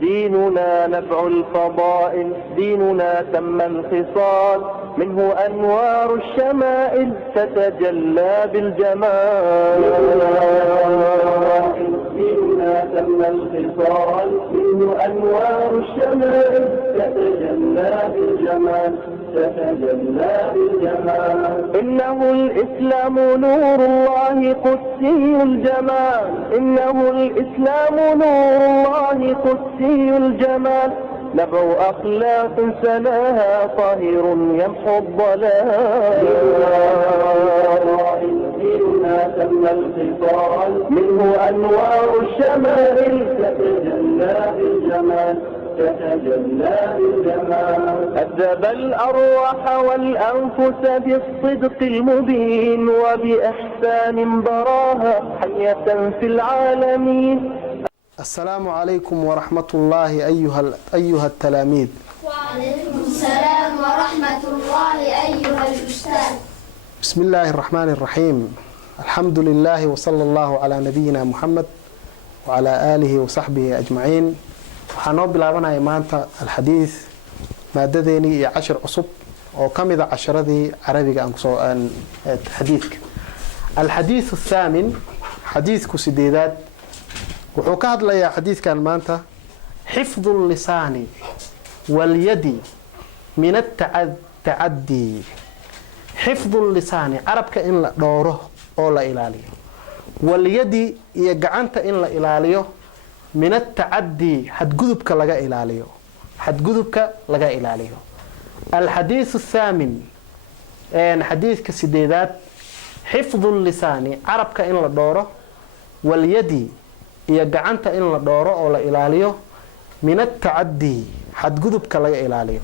ديننا نفع الفضائل، ديننا تم الخصال، منه أنوار الشمائل تتجلى بالجمال. ديننا تم الخصال، منه أنوار الشمائل تتجلى بالجمال، تتجلى بالجمال. إنه الإسلام نور الله قدسي الجمال، إنه الإسلام نور الله قدسي الجمال، نبع أخلاق سناها طاهر يمحو الضلال. ديننا تم الخصال، منه أنوار الشمائل تتجلى بالجمال، تتجلى بالجمال. أذب الأرواح والأنفس بالصدق المبين، وبإحسان براها حية في العالمين. السلام عليكم ورحمة الله أيها التلاميذ. وعليكم السلام ورحمة الله أيها الأستاذ. بسم الله الرحمن الرحيم. الحمد لله وصلى الله على نبينا محمد وعلى آله وصحبه أجمعين. waxaan bilaabanaya maanta alxadiid maadadeeni iyo cashir cusub oo ka mid ah casharadii carabiga aan kusoo xadiidka. alxadiid الثامن xadiidku 8aad wuxuu ka hadlayaa xadiidkan maanta xifdu الlisaani walyadi min الtacaddi. xifdu الlisaani carabka in la dhowro oo la ilaaliyo, walyadi iyo gacanta in la ilaaliyo, min atacaddi xadgudubka laga ilaaliyo, xadgudubka laga ilaaliyo. alxadiid الthaamin xadiidka 8aad xifdu lisaani carabka in la dhooro, walyadi iyo gacanta in la dhooro oo la ilaaliyo, min atacaddi xadgudubka laga ilaaliyo.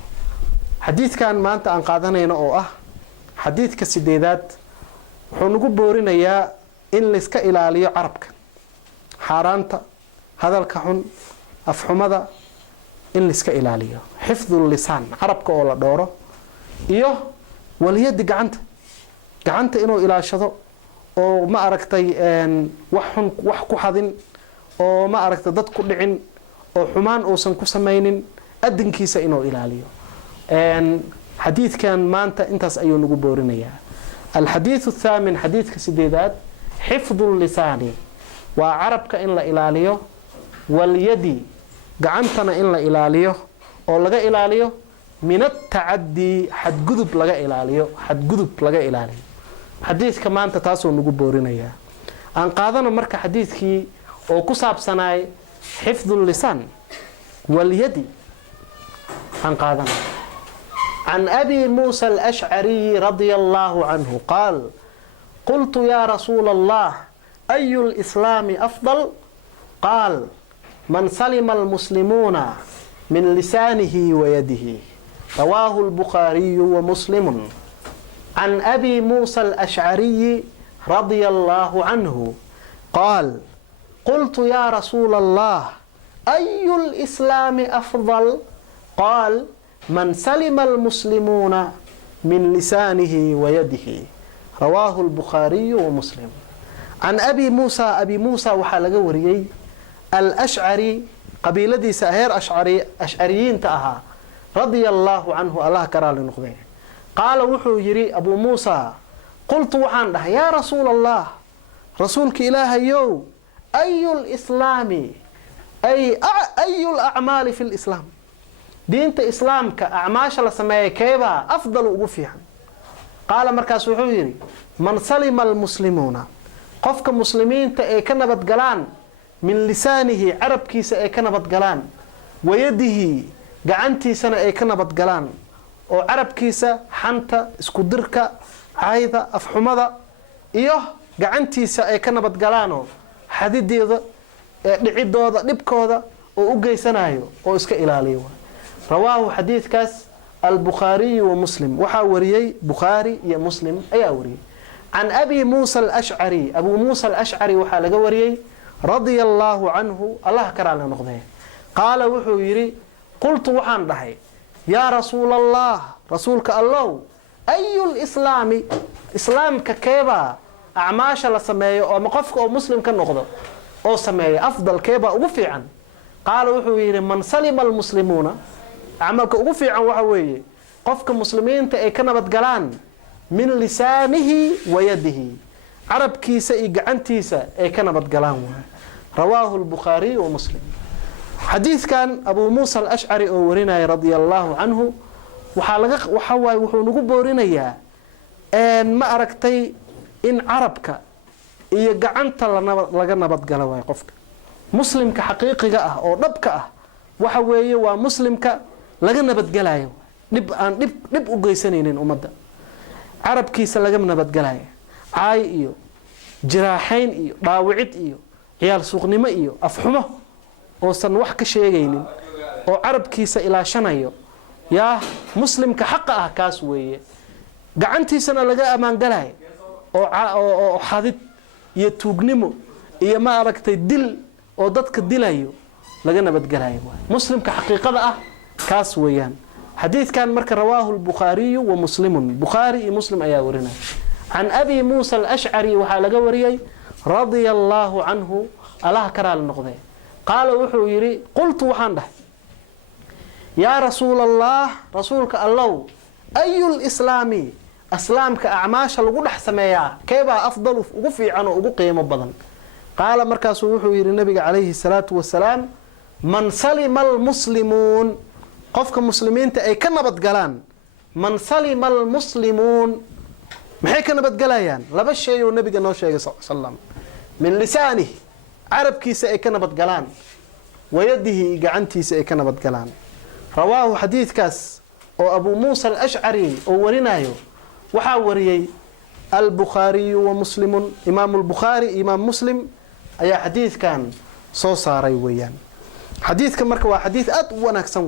xadiidkan maanta aan qaadanayno oo ah xadiidka 8aad wuxuu nagu boorinayaa in layska ilaaliyo carabka, xaaraanta, hadalka xun, afxumada in layska ilaaliyo. xifdu lisaan carabka oo la dhooro, iyo walyadi gacanta inuu ilaashado oo ma aragtay wax xun wax ku xadin, oo ma aragtay dad ku dhicin, oo xumaan uusan ku samaynin, adinkiisa inuu ilaaliyo. xadiidkan maanta intaas ayuu nagu boorinayaa. alxadiid الthaamin xadiidka 8aad xifdu lisaani waa carabka in la ilaaliyo, walyadi gacantana in la ilaaliyo oo laga ilaaliyo, min atacaddi xadgudub laga ilaaliyo, xadgudub laga ilaaliyo. xadiidka maanta taasoo nagu boorinayaa. aan qaadano marka xadiidkii oo ku saabsanaay xifdu lisaan walyadi aan qaadano. can abi muusa alashcariyi radia allahu canhu qaal qultu yaa rasuula allah ayu lislaami afdal qaal من سلم المسلمون من لسانه ويده. رواه البخاري ومسلم. عن أبي موسى الأشعري رضي الله عنه قال قلت يا رسول الله أي الإسلام أفضل قال من سلم المسلمون من لسانه ويده. رواه البخاري ومسلم. عن أبي موسى وحالة وريي الأشعري قبيلتي سهير أشعريين تأها رضي الله عنه الله كرال نقضيه. قال وحو يري أبو موسى قلت وحان ده يا رسول الله رسولك إله يو أي الإسلام أي الأعمال في الإسلام دينت إسلام كأعماش لسمايا كيبا أفضل وقفيها. قال مركز وحو يري من سلم المسلمون قفك مسلمين تأكنا بتقلان min lisaanihi carabkiisa ay ka nabadgalaan, wayadihi gacantiisana ay ka nabadgalaan, oo carabkiisa xanta, isku dirka, cayda, afxumada iyo gacantiisa ay ka nabadgalaanoo xadideeda dhicidooda dhibkooda oo u geysanayo oo iska ilaaliyo. rawaahu xadiidkaas albukhaariy wa muslim, waxaa wariyey bukhaari iyo muslim ayaa wariyey. can abi muusa alashcari, abuu muusa alashcari waxaa laga wariyey رضي الله عنه الله كرال نقضيه. قال وحو يري قلت وحان دحي يا رسول الله رسولك الله أي الإسلام إسلام ككيبا أعماش لسمايه أو مقفك أو مسلم كالنقضة أو سمايه أفضل كيبا وفعا. qaala wuxuu yidhi man salima almuslimuuna camalka ugu fiican waxa weeye qofka muslimiinta ay ka nabadgalaan min lisaanihi wa yadihi carabkiisa iyo gacantiisa ay ka nabadgalaan waay rawaahu albukhaariy wa muslim xadiidkan abuu muusa alashcari oo warinaya radia allaahu canhu waxa waaye wuxuu nagu boorinayaa ma aragtay in carabka iyo gacanta laga nabadgalo waay qofka muslimka xaqiiqiga ah oo dhabka ah waxa weeye waa muslimka laga nabadgalayo dhib aan dhib u geysanaynin ummadda carabkiisa laga nabadgalayo caay iyo jiraaxayn iyo dhaawicid iyo ciyaal suuqnimo iyo afxumo oosan wax ka sheegaynin oo carabkiisa ilaashanayo yaa muslimka xaqa ah kaas weeye gacantiisana laga ammaangalayo oo xadid iyo tuugnimo iyo ma aragtay dil oo dadka dilayo laga nabadgalayo muslimka xaqiiqada ah kaas weeyaan xadiidkan marka rawaahu albukhaariyu wa muslimun bukhaari iyo muslim ayaa warinaya can abi muusa alashcari waxaa laga wariyey radia allaahu canhu allah ka raali noqdee qaala wuxuu yidhi qultu waxaan dhahay yaa rasuula allah rasuulka allow ayu lislaami islaamka acmaasha lagu dhex sameeyaa keebaa afdal ugu fiican oo ugu qiimo badan qaala markaasuu wuxuu yidhi nabiga calayhi salaatu wasalaam man salima almuslimuun qofka muslimiinta ay ka nabadgalaan man salima almuslimuun maxay ka nabadgalayaan laba shay oo nabiga noo sheegay sal slam min lisaanihi carabkiisa ay ka nabadgalaan wayadihi gacantiisa ay ka nabadgalaan rawaahu xadiidkaas oo abuu muusa alashcari oo warinayo waxaa wariyey albukhaariyu wa muslimun imaamu albukhaari imaam muslim ayaa xadiidkan soo saaray weeyaan xadiidka marka waa xadiid aad u wanaagsan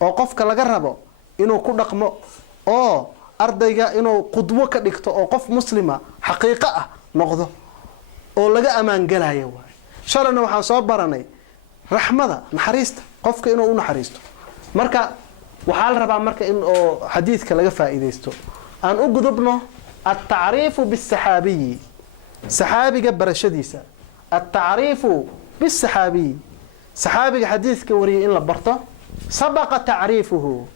oo qofka laga rabo inuu ku dhaqmo oo ardayga inuu qudwo ka dhigto oo qof muslima xaqiiqo ah noqdo oo laga ammaangalayo waay shalayna waxaan soo baranay raxmada naxariista qofka inuu u naxariisto marka waxaa la rabaa marka in oo xadiidka laga faa'iidaysto aan u gudubno altacriifu bisaxaabiyi saxaabiga barashadiisa altacriifu bisaxaabiyi saxaabiga xadiidka wariyay in la barto sabaqa tacriifuhu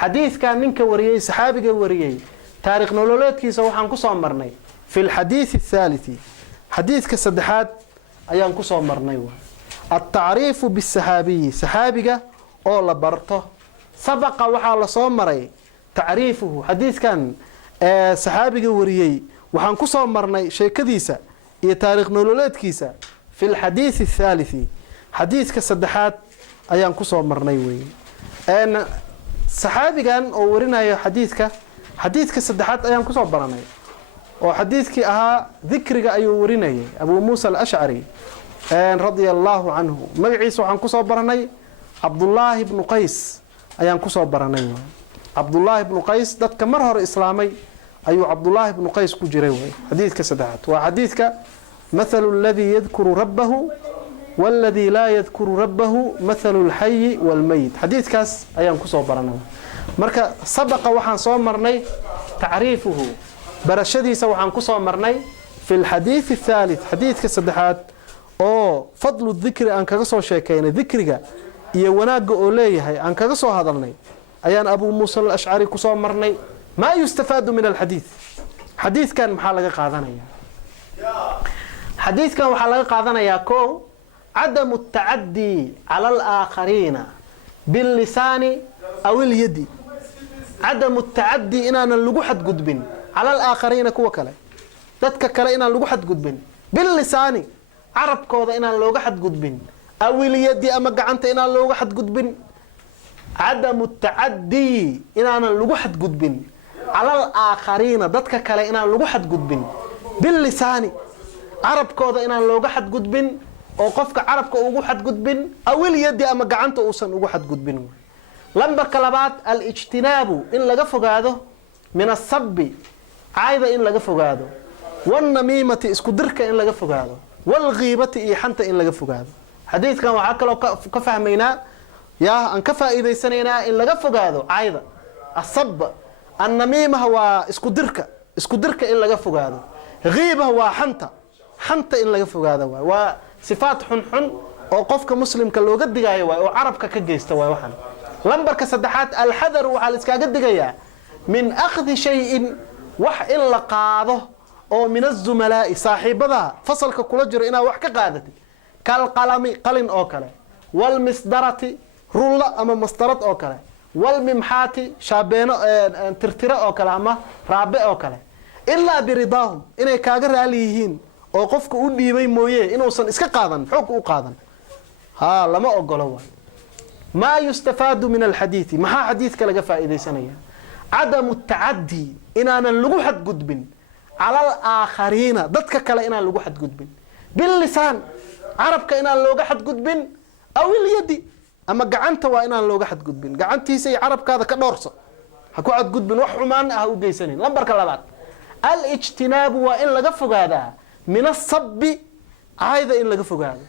xadiidkan ninka wariyey saxaabiga wariyey taariikh nololeedkiisa waxaan ku soo marnay fi lxadiidi athaalithi xadiidka saddexaad ayaan ku soo marnay altacriifu bisaxaabiyi saxaabiga oo la barto sabaqa waxaa la soo maray tacriifuhu xadiidkan saxaabiga wariyey waxaan ku soo marnay sheekadiisa iyo taariikh nololeedkiisa fi lxadiidi athaalithi xadiidka saddexaad ayaan ku soo marnay weye saxaabigan oo warinayo xadiidka saddexaad ayaan kusoo baranay oo xadiidkii ahaa dikriga ayuu warinayay abuu muusa alashcari radia allaahu canhu magaciisa waxaan kusoo baranay cabdullaahi bnu qays ayaan kusoo baranay cabdullaahi bnu qays dadka mar hore islaamay ayuu cabdullaahi bnu qays ku jiray way xadiidka saddexaad waa xadiidka mathalu aladii yadkuru rabbahu والذي لا يذكر ربه مثل الحي والميت حديثكاس ayaan ku soo baranay marka sabaqa waxaan soo marnay tacriifuhu barashadiisa waxaan ku soo marnay fi الحديث الثالث xadiidka saddexaad oo fadlu dhikri aan kaga soo sheekaynay dhikriga iyo wanaaga oo leeyahay aan kaga soo hadalnay ayaan abuu muusa al-ashcari ku soo marnay ma yustafaadu min الحديث xadiidkan maxaa laga qaadanayaa xadiidkan waxaa laga qaadanayaa koow عدم التعدي على الآخرين باللسان أو اليد عدم التعدي إننا لغو حد قدبين على الآخرين كوا كلا تتك كلا إننا لغو حد قدبين باللسان عرب كوضا إننا لغو حد قدبين أو اليد أما قعنت إننا لغو حد قدبين عدم التعدي إننا لغو حد قدبين على الآخرين تتك كلا إننا لغو حد قدبين باللسان عرب كوضا إننا لغو حد قدبين oo qofka carabka ugu xadgudbin awil yadi ama gacanta uusan ugu xadgudbin lambarka labaad al-ijtinaabu in laga fogaado min as-sabbi caayda in laga fogaado wan-namiimati isku dirka in laga fogaado wal-ghiibati iyo xanta in laga fogaado xadiidkan waxaa kaloo ka fahmaynaa aan ka faa'iidaysanaynaa in laga fogaado caayda as-sabb an-namiimaha waa isku dirka in laga fogaado ghiibaha waa xanta in laga fogaado waa صفات حن oo qofka muslimka looga digayo waay oo carabka ka geysta waay waxan lambarka saddexaad alxadar waxa la iskaga digayaa min akhdi shay'in wax in la qaado oo min az-zumalaa'i saaxiibada fasalka kula jiro inaa wax ka qaadatid kal qalami qalin oo kale wal misdarati rulla ama masdarad oo kale wal mimhaati shaabeeno tirtira oo kale ama raabe oo kale illa biridaahum inay kaaga raali yihiin oo qofka u dhiibay mooyee inuusan iska qaadan xoog u qaadan lama ogolo waay ما يستفاد من الحديث ما حديث كلا فائدة سنية عدم التعدي إن أنا لجوحد جدبن على الآخرين ضدك كلا إن أنا لجوحد جدبن باللسان عرب كإن أنا لجوحد جدبن أو اليد أما جعنت وإن أنا لجوحد جدبن جعنتي سي عرب كذا كدرسة هكوعد جدبن وحمان أو جيسنين لم برك الله بعد الاجتناب وإن لجفوا هذا من الصب عايذ إن لجفوا هذا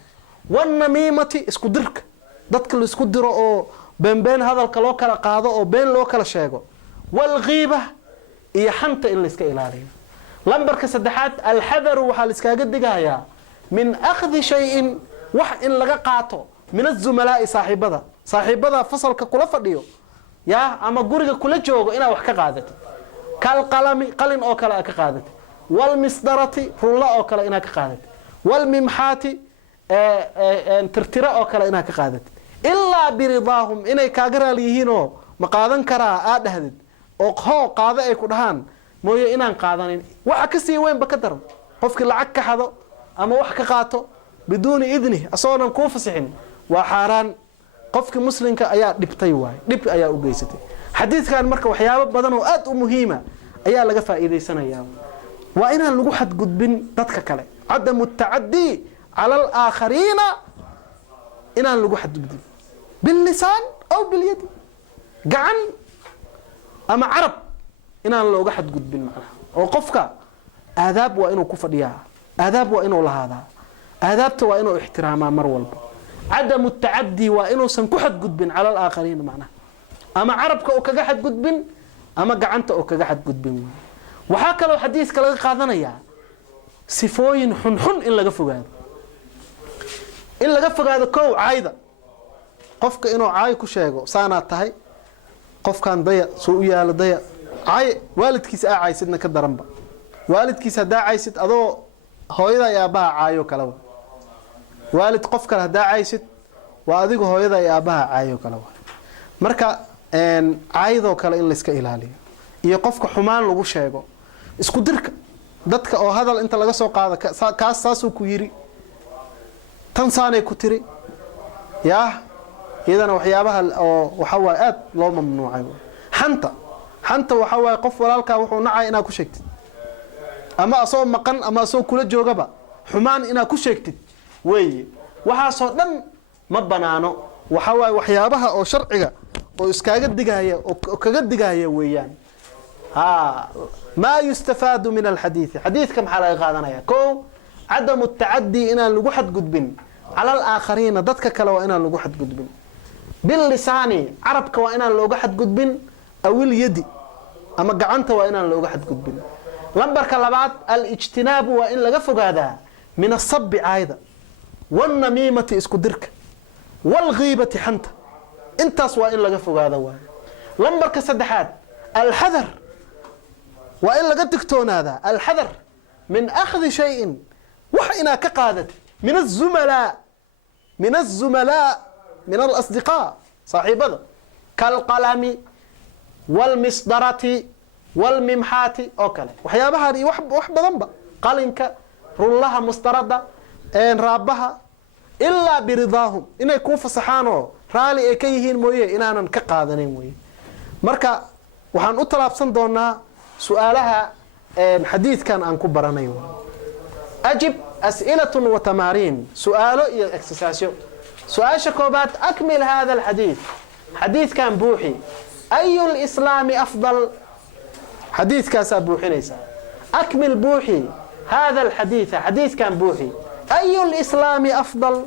والنميمة اسكدرك dadka la isku diro oo been hadalka loo kala qaado oo been loo kala sheego wal ghiiba iyo xanta in la iska ilaaliyo lambarka saddexaad al hadar waxa la iskaga digayaa min akhdi shay'in wax in laga qaato min az-zumalaa'i saaxiibada fasalka kula fadhiyo ya ama guriga kula joogo ina wax ka qaadato kal qalami qalin oo kala ka qaadato wal misdarati rulla oo kala ina ka qaadato wal mimhaati tirtira oo kala ina ka qaadato إلا برضاهم إني كاجرال يهينو مقادن كرا أدهد أو خو قاضي أي كدهان مويه إنان قاضنين وعكسي وين بكتر قفك العك هذا أما وحك قاته بدون إذنه أصلا كوف سحن وحاران قفك مسلم كأيا دبتي واي دب أيا أوجيستي حديث كان مركب وحياة بدن وآت مهمة أيا لقى فائدة سنة يوم وإن اللجوحة جدبن تتككله عدم التعدي على الآخرين إن اللجوحة جدبن باللسان أو باليد قعن أما عرب إن اللجوحة جدبن معنا وقفك آداب وإنه كفر يا آداب وإنه لهذا آدابته وإنه احترام مرولب عدم التعدي وإنه سنكحت جدبن على الآخرين معنا أما عربك أو كجحت جدبن أما قعنت أو كجحت جدبن وحكى له حديث كلا قاضنا يا سفوين حن إن لقفوا هذا إن لقفوا هذا كو عايدة قفك إنه عاي كشيء صانع تهي قف كان ضيق سويا لضيق عاي والد كيس عاي سيدنا كدرنبا والد كيس هدا عاي سيد أضو هويدا يا أباها عايو كلام والد قفك هدا عاي سيد وأذيك هويدا يا أباها عايو كلام مركا إن عايدو كلا إن لسك إلهي يقفك حمان لو شيء isku dirka dadka oo hadal inta laga soo qaado kaas saasoo ku yiri tan saanay ku tiri yaa iyadana waxyaabaha oo waxa way aad loo mamnuucay xanta waxa way qof walaalka wuxuu nacay inaa ku sheegtid ama asoo maqan ama asoo kula joogaba xumaan inaa ku sheegtid weeye waxa soo dhan ma banaano waxa way waxyaabaha oo sharciga oo iskaaga digaya oo kaga digaya weeyaan ما يستفاد من الحديث حديث كم حلقة قادنا كو عدم التعدي إن اللجوحة جدبن على الآخرين ضدك كلا وإن اللجوحة جدبن باللسان عربك وإن اللجوحة جدبن أو اليد أما قعنت وإن اللجوحة جدبن لمبرك لبعض الاجتناب وإن لقفوا هذا من الصب عايدة والنميمة اسكدرك والغيبة حنت انت وإن لقفوا هذا لمبرك سدحات الحذر وإلا قد تكتون هذا الحذر من أخذ شيء وحينا كقادة من الزملاء من الأصدقاء صاحب هذا كالقلم والمصدرة والممحات أوكله وحيا بهاري وحب ذنبه قلنك رولها مستردة إن رابها إلا برضاهم إن يكون فصحانه رالي إكيهين مويه إن أنا كقادنين مويه مركا وحن أطلب دونا سؤالها حديث كان عن كبرانيو أجب أسئلة وتمارين سؤال إكسساسيو سؤال شكوبات أكمل هذا الحديث حديث كان بوحي أي الإسلام أفضل حديث كان بوحي ليس أكمل بوحي هذا الحديث حديث كان بوحي أي الإسلام أفضل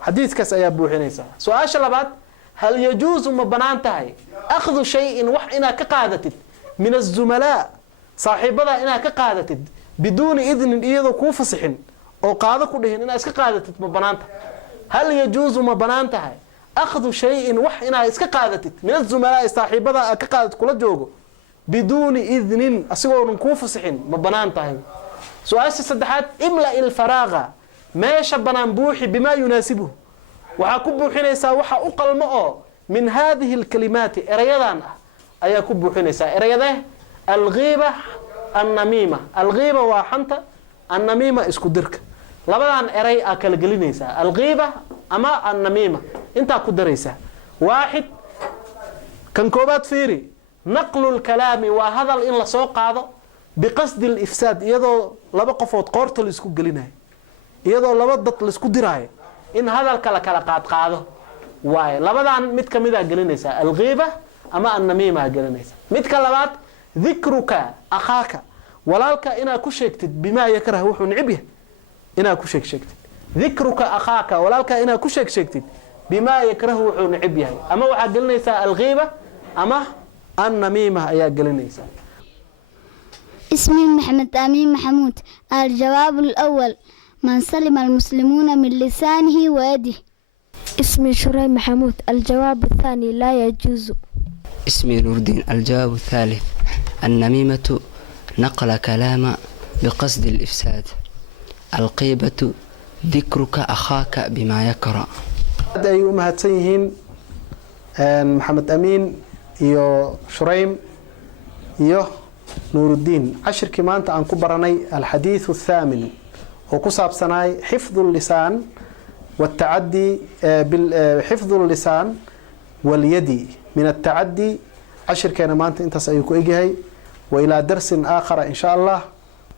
حديث كان بوحي ليس سؤال شلبات هل يجوز مبنانتهي أخذ شيء وحنا كقادة من الزملاء صاحبها إنها كقادة بدون إذن إيضا كوفصحن أو قادة كلهن إنها كقادة مبنانتها هل يجوز ما بنانتها أخذ شيء وحنا إسكقادت من الزملاء صاحبها كقادت كل جوجو بدون إذن أسيقوا نكوف صحين ما بنانتها سؤال سدحات إملأ الفراغ ما شبنا بوحي بما يناسبه وحكب حينيسا وحا أقل مؤ من هذه الكلمات إريادان أيكب حينيسا إرياده الغيبة النميمة الغيبة وحنت النميمة اسكدرك لبدان إري أكل قلينيسا الغيبة أما النميمة انت كدريسا واحد كان كوبات فيري نقل الكلام وهذا إن لسوق هذا بقصد الإفساد يدو لبا قفوت قورت لسكو قليناي يدو لبا دط لسكو دراي إن هذا الكلا قاده واي لبدان مد كميدا قلينيسا الغيبة أما النميمة قلينيسا مد كلمات ذكرك أخاك ولالك إنا كشكتد بما يكره وحو نعبه إنا كشكتد ذكرك أخاك ولالك إنا كشكتد بما يكره وحو نعبه أما وحا قلينيسا الغيبة أما النميمة أيا قلينيسا. اسمي محمد أمين محمود. الجواب الأول من سلم المسلمون من لسانه ويده. اسمي شريح محمود. الجواب الثاني لا يجوز. اسمي نور الدين. الجواب الثالث النميمة نقل كلام بقصد الإفساد. الغيبة ذكرك أخاك بما يكره. هذا أيها مهتسيهين محمد أمين يو شريم يو نور الدين عشر كمان عن كبرني الحديث الثامن وكسب سناي حفظ اللسان والتعدي حفظ اللسان واليد من التعدي عشر كلمات انت سيكون إجهي وإلى درس آخر إن شاء الله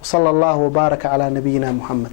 وصلى الله وبارك على نبينا محمد.